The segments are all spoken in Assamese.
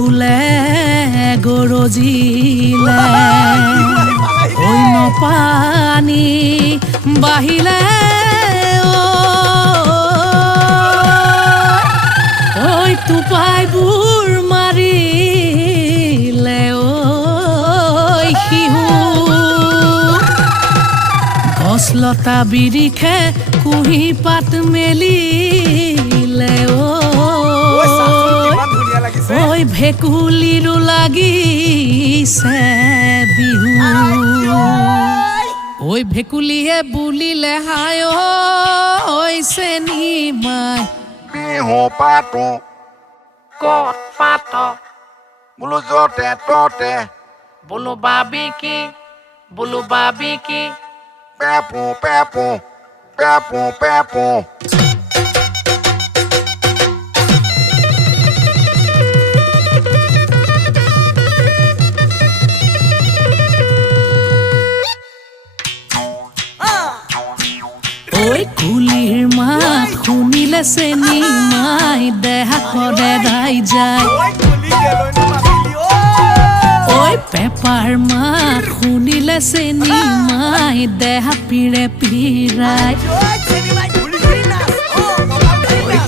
ঢোলে গৰজিলে অন্য পানী বাহিলে ঐ টোপাইবোৰ মাৰিলে ঐ শিহু গছলতা বিৰিখে কুঁহি পাত মেলিলে ঐ ভেকুলিৰো লাগিছে বিহু ঐ ভেকুলিয়ে বুলিলে হায় ঐ চেনি মাই বিহু পাতো ক'ত পাত বোলো য'তে ত'তে বোলো বাবি কি পেপো পেপো পেপো পেপো ঐ কুলিৰ মাত শুনিলে চেনি মাই দেহা কৰে ৰাই যায় ঐ পেপাৰ মাত শুনিলে চেনি মাই দেহা পিৰে পিৰাই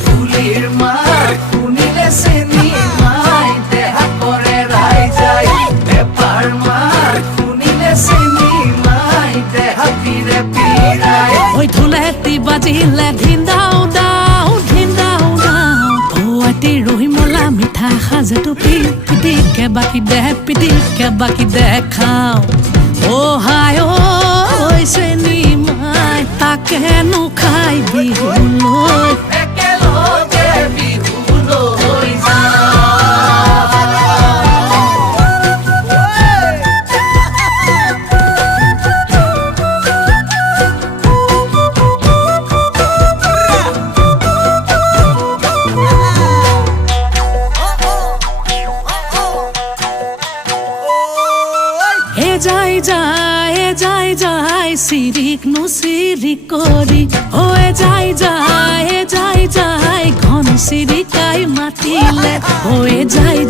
কুলিৰ মাত শুনিলে চেনি মাই দেহা কৰে ৰাই যায় পেপাৰ মাত শুনিলে চেনি মাই দেহা পিৰে পিৰাই ঐ ঢোলেটি বাজিলে ধিন্দাও দাও ভুৱাটি ৰহিমলা মিঠা সাজেটো পিটিকে বাকি দে খাওঁ অ' হাই ঐ চেনি মাই তাকেনো খাই বিহুলৈ একেলগে বিহুলৈ যায় চিৰিক নো চিৰিক কৰি হৈ যায় ঘন চিৰিকাই মাতিলে হৈ যায়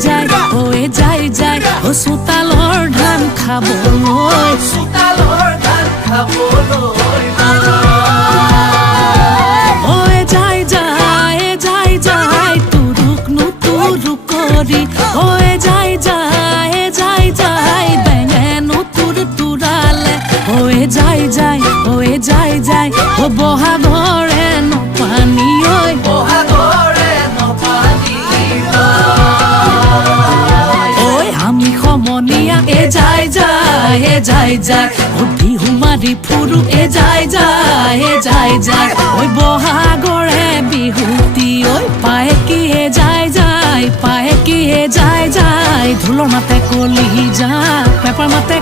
ও চোতালৰ ধান খাবলৈ হৈ যায় তুৰুক নো তুৰুক কৰি হৈ যায় বেঙেনো তুৰালে হৈ যায় ও বহাগৰে নপানী ঐ আমি সমনীয়া যায় ও বিহু মাৰি ফুৰো যায় ঐ বহাগৰে বিহুতি ঐ পায়ে কিহে যায় ঢোলৰ মাতে কলি যা পেপাৰ মাতে